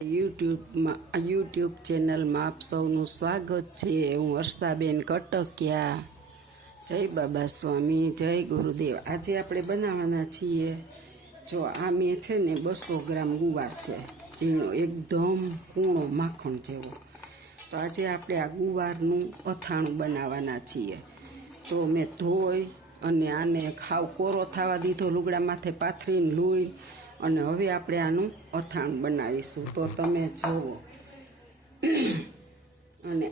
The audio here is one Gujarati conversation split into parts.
યુટ્યુબ ચેનલમાં આપ સૌનું સ્વાગત છે। હું વર્ષાબેન કટકિયા। જય બાબા સ્વામી, જય ગુરુદેવ। આજે આપણે બનાવવાના છીએ, જો આ મેં છે ને 200 ગ્રામ ગુવાર છે, ઝીણો એકદમ કૂણો માખણ જેવો। તો આજે આપણે આ ગુવારનું અથાણું બનાવવાના છીએ। તો મેં ધોઈ અને આને ખાવ કોરો થવા દીધો, લુગડા માથે પાથરીને લૂઈ, અને હવે આપણે આનું અથાણું બનાવીશું। તો તમે જુઓ, અને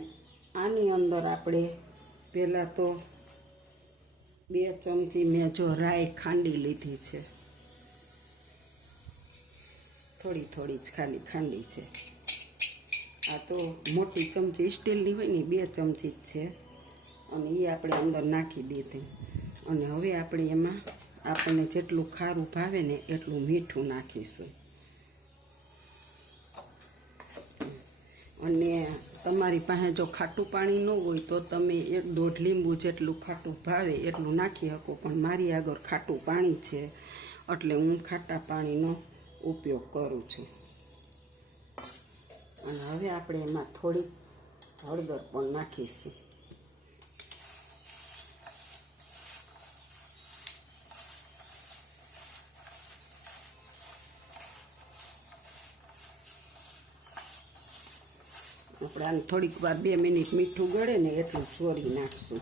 આની અંદર આપણે પહેલાં તો 2 ચમચી મેં જો રાઈ ખાંડી લીધી છે, થોડી થોડી જ ખાલી ખાંડી છે। આ તો મોટી ચમચી સ્ટીલની હોય ને 2 ચમચી જ છે, અને એ આપણે અંદર નાખી દીધી। અને હવે આપણે એમાં આપણને જેટલું ખારું ભાવે ને એટલું મીઠું નાખીશું। અને તમારી પાસે જો ખાટું પાણી ન હોય તો તમે 1-1.5 લીંબુ જેટલું ખાટું ભાવે એટલું નાખી શકો, પણ મારી આગળ ખાટું પાણી છે એટલે હું ખાટા પાણીનો ઉપયોગ કરું છું। અને હવે આપણે એમાં થોડીક હળદર પણ નાખીશું। આપણે આને થોડીક વાર 2 મિનિટ મીઠું ગળે ને એટલું ચોરી નાખશું।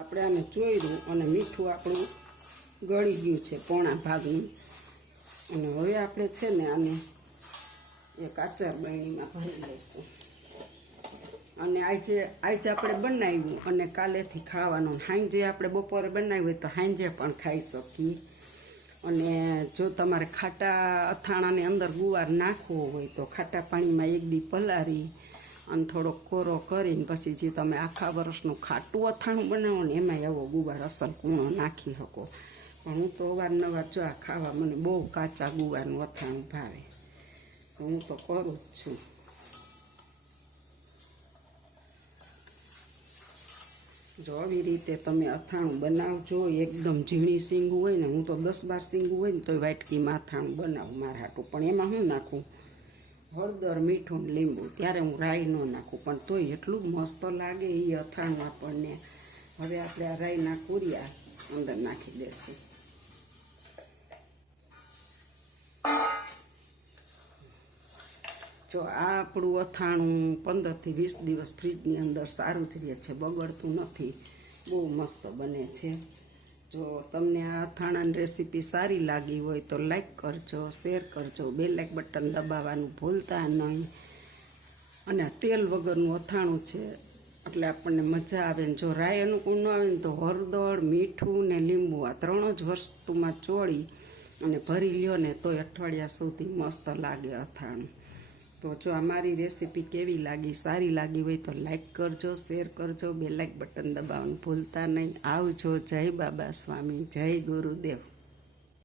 આપણે આને ચોર્યું અને મીઠું આપણું ગળી ગયું છે પોણા ભાગનું। અને હવે આપણે છે ને આને એક આચાર બરણીમાં ભરી લઈશું। અને આજે આપણે બનાવ્યું અને કાલેથી ખાવાનું, સાંજે આપણે બપોરે બનાવ્યું હોય તો સાંજે પણ ખાઈ શકીએ। અને જો તમારે ખાટા અથાણાની અંદર ગુવાર નાખવો હોય તો ખાટા પાણીમાં 1 દી પલાળી અને થોડોક કોરો કરીને પછી જે તમે આખા વર્ષનું ખાટું અથાણું બનાવો ને એમાં એવો ગુવાર અસલ કૂણો નાખી શકો। પણ હું તો અવારનવાર જો આ ખાવા મને બહુ કાચા ગુવારનું અથાણું ભાવે, તો હું તો કરું જ છું। જો આવી રીતે તમે અથાણું બનાવજો, એકદમ ઝીણી સીંગું હોય ને, હું તો 10-12 સીંગું હોય ને તોય વાટકીમાં અથાણું બનાવું મારા હાટું, પણ એમાં હું નાખું હળદર, મીઠું ને લીંબુ, ત્યારે હું રાઈ ન નાખું, પણ તોય એટલું મસ્ત લાગે એ અથાણું આપણને। હવે આપણે આ રાઈના કુરિયા અંદર નાખી દઈશું। જો આ આપણું અથાણું 15 થી 20 દિવસ ફ્રીજની અંદર સારું જ રહે છે, બગડતું નથી, બહુ મસ્ત બને છે। જો તમને આ અથાણાની રેસીપી સારી લાગી હોય તો લાઈક કરજો, શેર કરજો, બેલ લાઈક બટન દબાવવાનું ભૂલતા નહીં। અને તેલ વગરનું અથાણું છે એટલે આપણને મજા આવે ને જો રાઈ અનુકૂળ ન આવે ને તો હળદર, મીઠું ને લીંબુ આ 3 જ વસ્તુમાં ચોળી અને ભરી લ્યો ને તો અઠવાડિયા સુધી મસ્ત લાગે અથાણું। તો જો અમારી રેસીપી કેવી લાગી, સારી લાગી હોય તો લાઈક કરજો, શેર કરજો, બેલ લાઈક બટન દબાવવાનું ભૂલતા નહીં। આવજો। જય બાબા સ્વામી, જય ગુરુદેવ।